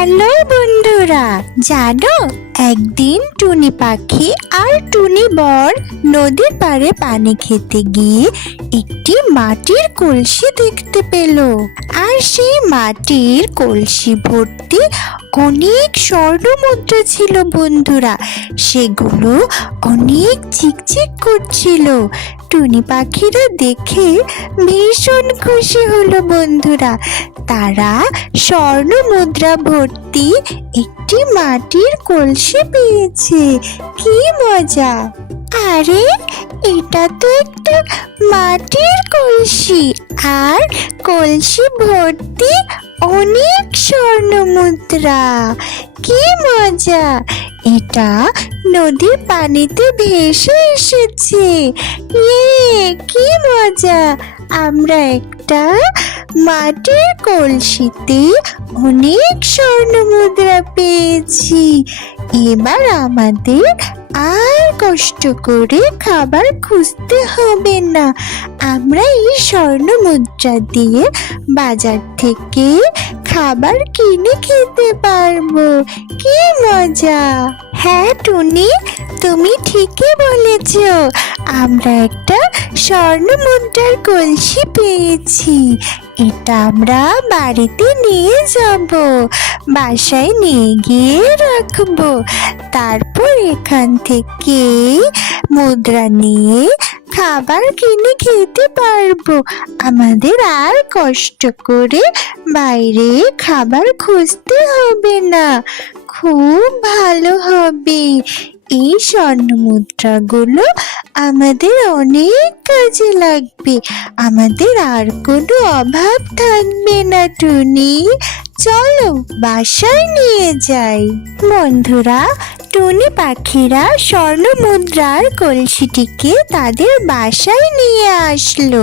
Hello বন্ধুরা, জানো একদিন টুনি পাখি আর টুনি বর নদীর পাড়ে পানি খেতে গিয়ে একটি মাটির কলসি দেখতে পেল। আর সেই মাটির কলসি ভর্তি অনেক স্বর্ণ মুদ্রা ছিল বন্ধুরা। সেগুলো অনেক চিকচিক করছিল। টুনি পাখিরা দেখে ভীষণ খুশি হলো বন্ধুরা। তারা স্বর্ণ মুদ্রা ভর্তি একটি মাটির কলসি পেয়েছে। কি মজা! আরে এটা তো একটা মাটির কলসি, আর কলসি ভর্তি অনেক স্বর্ণ মুদ্রা। কি মজা! এটা নদীর পানিতে ভেসে এসেছে। কি মজা! আমরা একটা মাটির কলসিতে অনেক স্বর্ণ মুদ্রা পেয়েছি। এবার আমাদের আর কষ্ট করে খাবার খুঁজতে হবে না। আমরা এই স্বর্ণ মুদ্রা দিয়ে বাজার থেকে খাবার কিনে খেতে পারবো। কি মজা! হ্যাঁ টুনি, তুমি ঠিকই বলেছ। আমরা একটা স্বর্ণ মুদ্রার কলসি পেয়েছি। এটা আমরা বাড়িতে নিয়ে যাব, বাসায় নিয়ে গিয়ে রাখবো। তারপর এখান থেকে মুদ্রা নিয়ে খাবার কিনে খেতে পারবো। আমাদের আর কষ্ট করে বাইরে খাবার খুঁজতে হবে না। খুব ভালো হবে। এই স্বর্ণ মুদ্রাগুলো আমাদের অনেক কাজে লাগবে। আমাদের আর কোনো অভাব থাকবে না টুনি। চলো বাসায় নিয়ে যাই। বন্ধুরা, টুনি পাখিরা স্বর্ণ মুদ্রার কলসিটিকে তাদের বাসায় নিয়ে আসলো।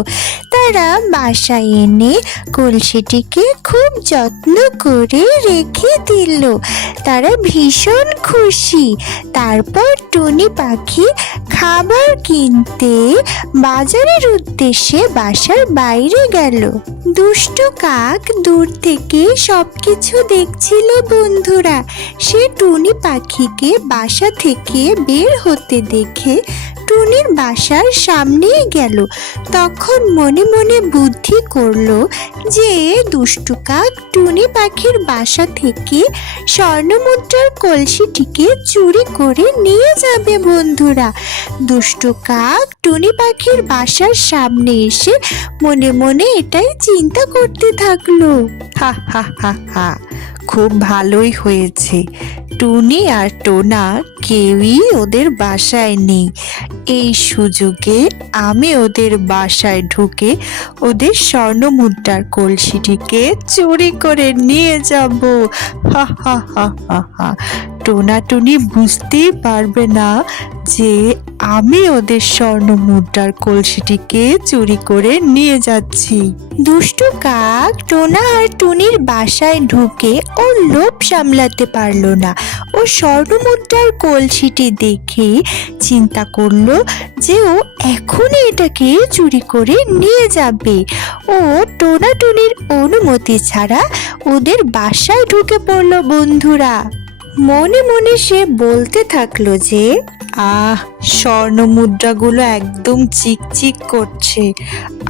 তারা বাসায় এনে কলসিটিকে খুব যত্ন করে রেখে দিল। তারা ভীষণ খুশি। তারপর টুনি পাখি খাবার কিনতে বাজারের উদ্দেশ্যে বাসার বাইরে গেল। দুষ্টু কাক দূর থেকে সবকিছু দেখছিল বন্ধুরা। সে টুনি পাখিকে বাসা থেকে বের হতে দেখে টুনির বাসার সামনে গেল। তখন মনে মনে বুদ্ধি করলো যে দুষ্টু কাক টুনি পাখির বাসা থেকে স্বর্ণমুদ্রার কলসিটিকে চুরি করে নিয়ে যাবে বন্ধুরা। দুষ্টু কাক টুনি পাখির বাসার সামনে এসে মনে মনে এটাই চিন্তা করতে থাকলো। হা হা হা হা, খুব ভালোই হয়েছে। টুনি আর টোনা কেউই ওদের বাসায় নেই। এই সুযোগে আমি ওদের বাসায় ঢুকে ওদের স্বর্ণ মুদ্রার কলসিটিকে চুরি করে নিয়ে যাব। হা হা হা হা হা। টোনা টুনি বুঝতেই পারবে না যে আমি ওদের স্বর্ণ মুদ্রার কলসিটিকে চুরি করে নিয়ে যাচ্ছি। দুষ্টু কাক টোনা আর টুনির বাসায় ঢুকে ওর লোভ সামলাতে পারলো না। ও স্বর্ণ মুদ্রার কলসিটি দেখে চিন্তা করলো যে ও এখনই এটাকে চুরি করে নিয়ে যাবে। ও টোনা টুনির অনুমতি ছাড়া ওদের বাসায় ঢুকে পড়লো বন্ধুরা। মনে মনে সে বলতে থাকলো যে স্বর্ণ মুদ্রাগুলো একদম চিকচিক করছে।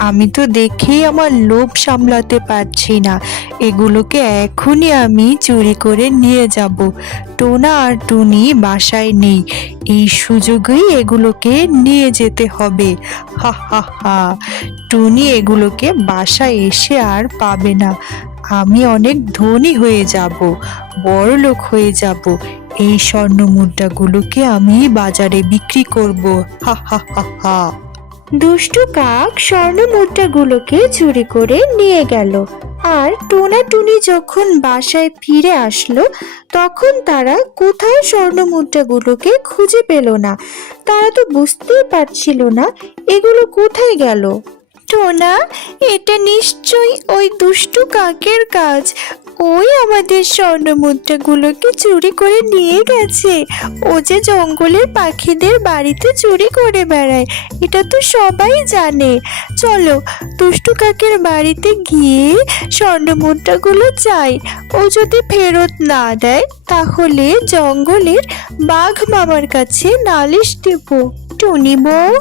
আমি তো দেখেই আমার লোভ সামলাতে পারছি না। এগুলোকে এখনই আমি চুরি করে নিয়ে যাব। টোনা আর টুনি বাসায় নেই, এই সুযোগেই এগুলোকে নিয়ে যেতে হবে। হা হা হা। টুনি এগুলোকে বাসায় এসে আর পাবে না। আমি অনেক ধনী হয়ে যাব, বড়লোক হয়ে যাব। এই স্বর্ণ মুদ্রাগুলোকে আমি বাজারে বিক্রি করব। হা হা হা হা। দুষ্টু কাক স্বর্ণ মুদ্রাগুলোকে চুরি করে নিয়ে গেল। আর টোনা টুনি যখন বাসায় ফিরে আসলো তখন তারা কোথাও স্বর্ণ মুদ্রাগুলোকে খুঁজে পেল না। তারা তো বুঝতেই পারছিল না এগুলো কোথায় গেল। টোনা, এটা নিশ্চয়ই ওই দুষ্টু কাকের কাজ। ওই আমাদের স্বর্ণমুদ্রাগুলোকে চুরি করে নিয়ে গেছে। ও যে জঙ্গলের পাখিদের বাড়িতে চুরি করে বেড়ায়, এটা তো সবাই জানে। চলো দুষ্টু কাকের বাড়িতে গিয়ে স্বর্ণমুদ্রাগুলো চাই। ও যদি ফেরত না দেয় তাহলে জঙ্গলের বাঘ মামার কাছে নালিশ দেব। টুনি বউ,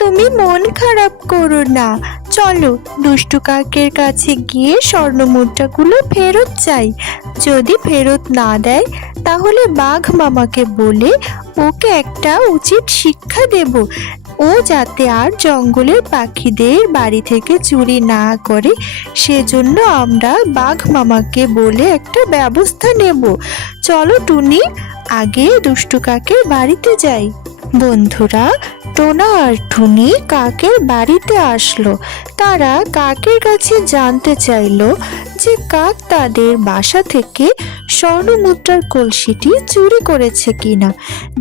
তুমি মন খারাপ করো না। চলো দুষ্টু কাকের কাছে গিয়ে স্বর্ণমুদ্রাগুলো ফেরত চাই। যদি ফেরত না দেয় তাহলে বাঘ মামাকে বলে ওকে একটা উচিত শিক্ষা দেব। ও যাতে আর জঙ্গলের পাখিদের বাড়ি থেকে চুরি না করে, সেজন্য আমরা বাঘ মামাকে বলে একটা ব্যবস্থা নেব। চলো টুনি, আগে দুষ্টু কাকের বাড়িতে যাই। বন্ধুরা, টোনা আর টুনি কাকের বাড়িতে আসলো। তারা কাকের কাছে জানতে চাইলো যে কাক তাদের বাসা থেকে স্বর্ণমুদ্রার কলসিটি চুরি করেছে কিনা।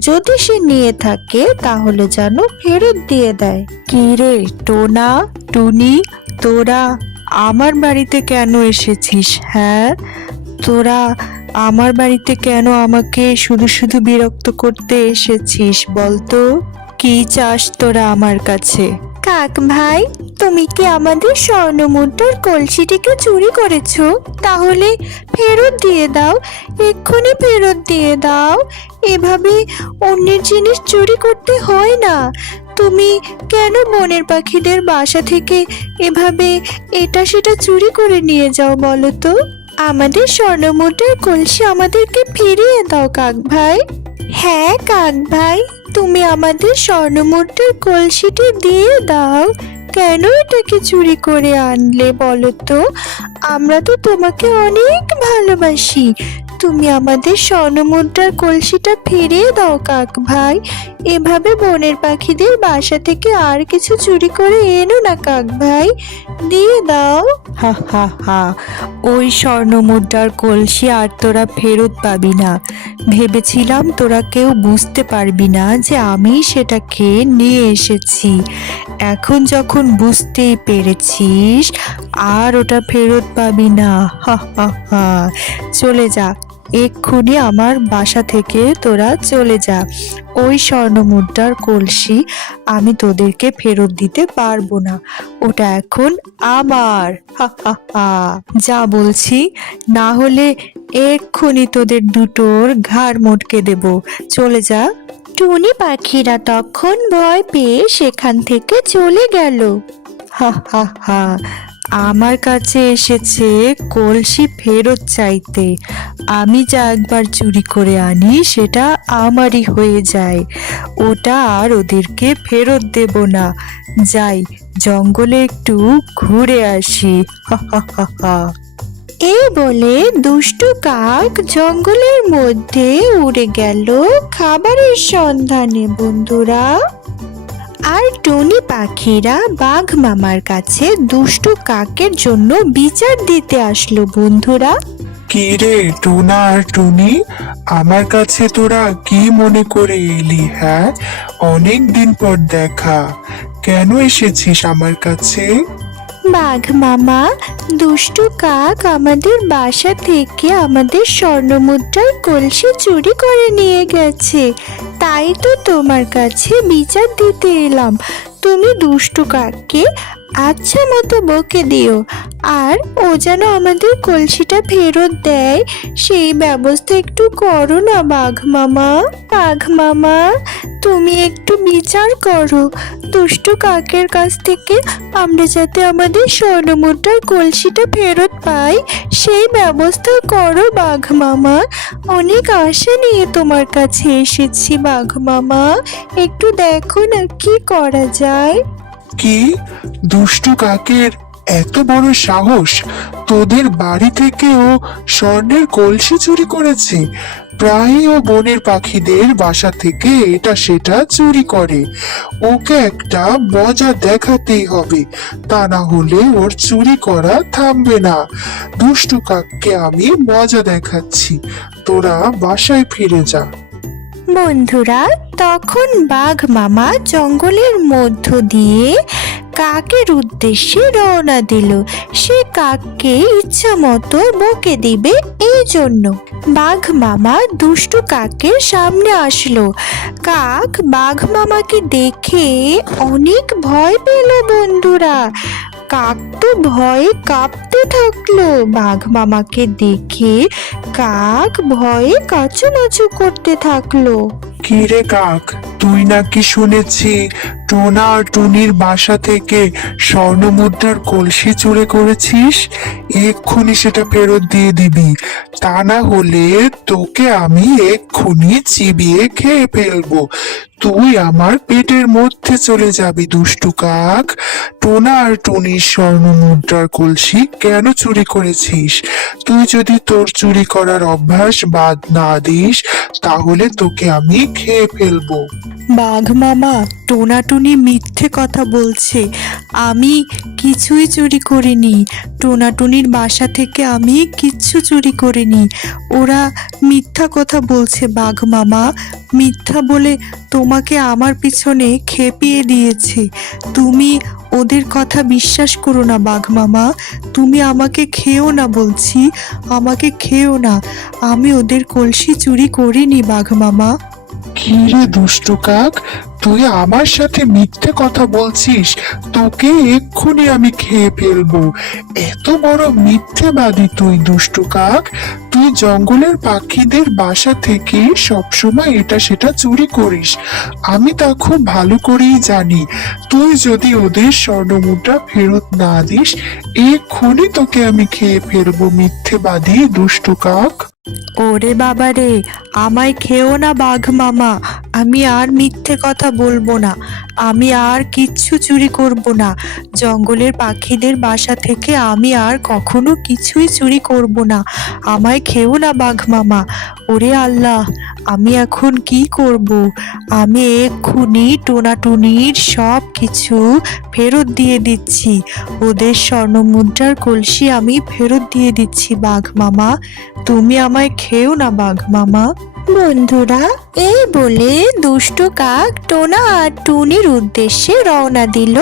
যদি সে নিয়ে থাকে তাহলে যেন ফেরত দিয়ে দেয়। কি রে টোনা, টুনি, তোরা আমার বাড়িতে কেন এসেছিস? হ্যাঁ, তোরা আমার বাড়িতে কেন আমাকে শুধু শুধু বিরক্ত করতে এসেছিস বলতো? কি চাস তোরা আমার কাছে? কাক ভাই, তুমি কি আমাদের স্বর্ণমুদ্রার কলসিটিকে চুরি করেছো? তাহলে ফেরত দিয়ে দাও, এক্ষুনি ফেরত দিয়ে দাও। এভাবে অন্যের জিনিস চুরি করতে হয় না। তুমি কেন বনের পাখিদের বাসা থেকে এভাবে এটা সেটা চুরি করে নিয়ে যাও বলো তো? আমাদের স্বর্ণমুদ্রার কলসি আমাদেরকে ফিরিয়ে দাও কাক ভাই। হ্যাঁ কাক ভাই, তুমি আমাদের স্বর্ণমুদ্রার কলসিটি দিয়ে দাও। কেন এটাকে চুরি করে আনলে বলো তো? আমরা তো তোমাকে অনেক ভালোবাসি। তুমি আমাদের স্বর্ণমুদ্রার কলসিটা ফিরিয়ে দাও কাক ভাই। এভাবে বনের পাখিদের বাসা থেকে আর কিছু চুরি করে এনো না কাক ভাই, দিয়ে দাও। হা হা হা, ওই স্বর্ণমুদ্রার কলসি আর তোরা ফেরত পাবি না। ভেবেছিলাম তোরা কেউ বুঝতে পারবি না যে আমি সেটাকে নিয়ে এসেছি। এখন যখন বুঝতেই পেরেছিস, আর ওটা ফেরত পাবি না। হা হা হা, চলে যা এক্ষুনি আমার বাসা থেকে, তোরা চলে যা। ওই স্বর্ণমুদ্রার কলসি আমি তোদেরকে ফেরত দিতে পারবো না, ওটা এখন আমার। হা হা হা, যা বলছি, না হলে এক্ষুনি তোদের দুটোর ঘাড় মটকে দেব। চলে যা। টুনি পাখিরা তখন ভয় পেয়ে সেখান থেকে চলে গেল। হা হা হা, আমার কাছে এসেছে কলসি ফেরত চাইতে। আমি যা একবার চুরি করে আনি সেটা আমারই হয়ে যায়, ওটা আর ওদেরকে ফেরত দেব না। যাই, জঙ্গলে একটু ঘুরে আসি। হা হা হা হা। এই বলে দুষ্টু কাক জঙ্গলের মধ্যে উড়ে গেল খাবারের সন্ধানে বন্ধুরা। আর টুনি পাখিরা বাঘ মামার কাছে দুষ্টু কাকের জন্য বিচার দিতে আসলো বন্ধুরা। কি রে টোনা আর টুনি, আমার কাছে তোরা কি মনে করে এলি? হ্যাঁ, অনেক দিন পর দেখা, কেন এসেছিস আমার কাছে? বাঘ মামা, দুষ্টু কাক আমাদের বাসা থেকে আমাদের স্বর্ণমুদ্রার কলসি চুরি করে নিয়ে গেছে। তাই তো তোমার কাছে বিচার দিতে এলাম। তুমি দুষ্টু কাককে আচ্ছা মতো বকে দিও, আর ও যেন আমাদের কলসিটা ফেরত দেয় সেই ব্যবস্থা একটু করো না বাঘ মামা। বাঘ মামা, তুমি একটু বিচার করো, দুষ্টু কাকের কাছ থেকে আমরা যাতে আমাদের স্বর্ণমুদ্রার কলসিটা ফেরত পাই সেই ব্যবস্থা করো বাঘ মামা। অনেক আশা নিয়ে তোমার কাছে এসেছি বাঘ মামা, একটু দেখো না কি করা যায়। কি, দুষ্টু কাকের এত বড় সাহস? তোদের বাড়ি থেকে ও স্বর্ণের কলসি চুরি করেছে। প্রায়ই ও বনের পাখিদের বাসা থেকে এটা সেটা চুরি করে। ওকে একটা মজা দেখাতেই হবে, তা না হলে ওর চুরি করা থামবে না। দুষ্টু কাককে আমি মজা দেখাচ্ছি, তোরা বাসায় ফিরে যা। বন্ধুরা, তখন বাঘ মামা জঙ্গলের মধ্য দিয়ে কাকের উদ্দেশ্যে রওনা দিল। সে কাককে ইচ্ছা মতো বকে দিবে এই জন্য। বাঘ মামা দুষ্টু কাকের সামনে আসলো। কাক বাঘ মামাকে দেখে অনেক ভয় পেল বন্ধুরা। কাক তো ভয়ে কাঁপতে থাকলো। বাঘ মামাকে দেখে কাক ভয়ে কাচুমাচু করতে থাকলো। কি রে কাক, তুই নাকি শুনেছি টোনা আর টুনির বাসা থেকে স্বর্ণ মুদ্রার কলসি চুরি করেছিস? এক্ষুনি সেটা ফেরত দিয়ে দিবি, তা না হলে তোকে আমি এক্ষুনি চিবিয়ে খেয়ে ফেলবো। তুই আমার পেটের মধ্যে চলে যাবি দুষ্টু কাক। টোনা আর টুনির স্বর্ণ মুদ্রার কলসি কেন চুরি করেছিস? তুই যদি তোর চুরি করার অভ্যাস বাদ না দিস তাহলে তোকে আমি খেয়ে ফেলবো। বাঘ মামা, টোনাটুনি মিথ্যে কথা বলছে। আমি কিছুই চুরি করিনি। টোনাটুনির বাসা থেকে আমি কিচ্ছু চুরি করিনি। ওরা মিথ্যা কথা বলছে বাঘ মামা। মিথ্যা বলে তোমাকে আমার পিছনে খেপিয়ে দিয়েছে। তুমি ওদের কথা বিশ্বাস করো না বাঘ মামা। তুমি আমাকে খেও না বলছি, আমাকে খেও না। আমি ওদের কলসি চুরি করিনি বাঘ মামা। কি রে দুষ্টু কাক, তুই আমার সাথে মিথ্যে কথা বলছিস? তোকে এক্ষুনি আমি খেয়ে ফেলবো। এত বড় মিথ্যেবাদী তুই দুষ্টু কাক। তুই জঙ্গলের পাখিদের বাসা থেকে সবসময় এটা সেটা চুরি করিস। আমি তা খুব ভালো করেই জানি। তুই যদি ওদের স্বর্ণমুদ্রা ফেরত না দিস এক্ষুনি তোকে আমি খেয়ে ফেলবো, মিথ্যেবাদী দুষ্টু কাক। ওরে বাবা রে, আমায় খেও না বাঘ মামা। আমি আর মিথ্যে কথা বলবো না। আমি আর কিচ্ছু চুরি করব না। জঙ্গলের পাখিদের বাসা থেকে আমি আর কখনো কিছুই চুরি করব না। আমায় খেও না বাঘ মামা। ওরে আল্লাহ, আমি এখন কি করব? আমি এক্ষুনি টোনাটুনির সব কিছু ফেরত দিয়ে দিচ্ছি। ওদের স্বর্ণমুদ্রার কলসি আমি ফেরত দিয়ে দিচ্ছি বাঘ মামা। তুমি আমায় খেও না বাঘ মামা। বন্ধুরা, এই বলে দুষ্টু কাক টোনা আর টুনির উদ্দেশ্যে রওনা দিল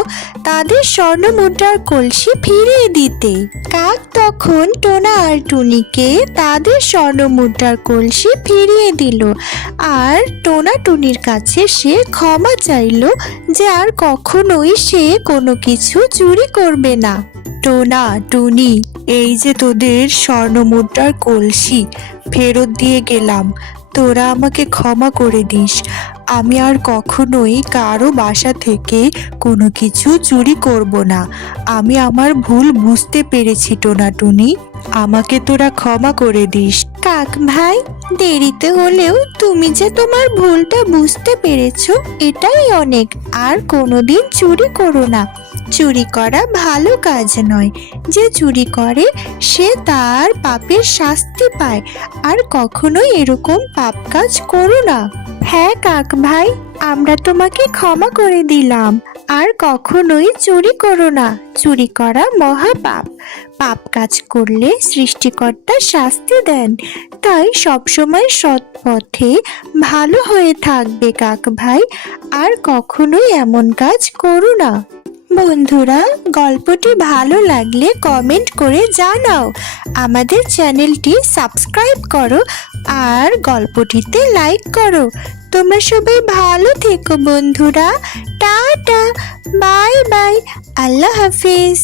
তাদের স্বর্ণ মুদ্রার কলসি ফিরিয়ে দিতে। কাক তখন টোনা আর টুনিকে তাদের স্বর্ণ মুদ্রার কলসি ফিরিয়ে দিল আর টোনা টুনির কাছে সে ক্ষমা চাইল যে আর কখনোই সে কোনো কিছু চুরি করবে না। টোনা, টুনি, এই যে তোদের স্বর্ণমুদ্রার কলসি ফেরত দিয়ে গেলাম। তোরা আমাকে ক্ষমা করে দিস। আমি আর কখনোই কারো বাসা থেকে কোনো কিছু চুরি করব না। আমি আমার ভুল বুঝতে পেরেছি টোনাটুনি। আমাকে তোরা ক্ষমা করে দিস। কাক ভাই, দেরিতে হলেও তুমি যে তোমার ভুলটা বুঝতে পেরেছো এটাই অনেক। আর কোনোদিন চুরি করো না। চুরি করা ভালো কাজ নয়। যে চুরি করে সে তার পাপের শাস্তি পায়। আর কখনোই এরকম পাপ কাজ করো না। হ্যাঁ কাক ভাই, আমরা তোমাকে ক্ষমা করে দিলাম। আর কখনোই চুরি করো না। চুরি করা মহাপাপ। পাপ কাজ করলে সৃষ্টিকর্তা শাস্তি দেন। তাই সবসময় সৎ পথে ভালো হয়ে থাকবে কাক ভাই। আর কখনোই এমন কাজ করো না। বন্ধুরা, গল্পটি ভালো লাগলে কমেন্ট করে জানাও। আমাদের চ্যানেলটি সাবস্ক্রাইব করো আর গল্পটিতে লাইক করো। তোমরা সবাই ভালো থেকো বন্ধুরা। টাটা, বাই বাই, আল্লাহ হাফিজ।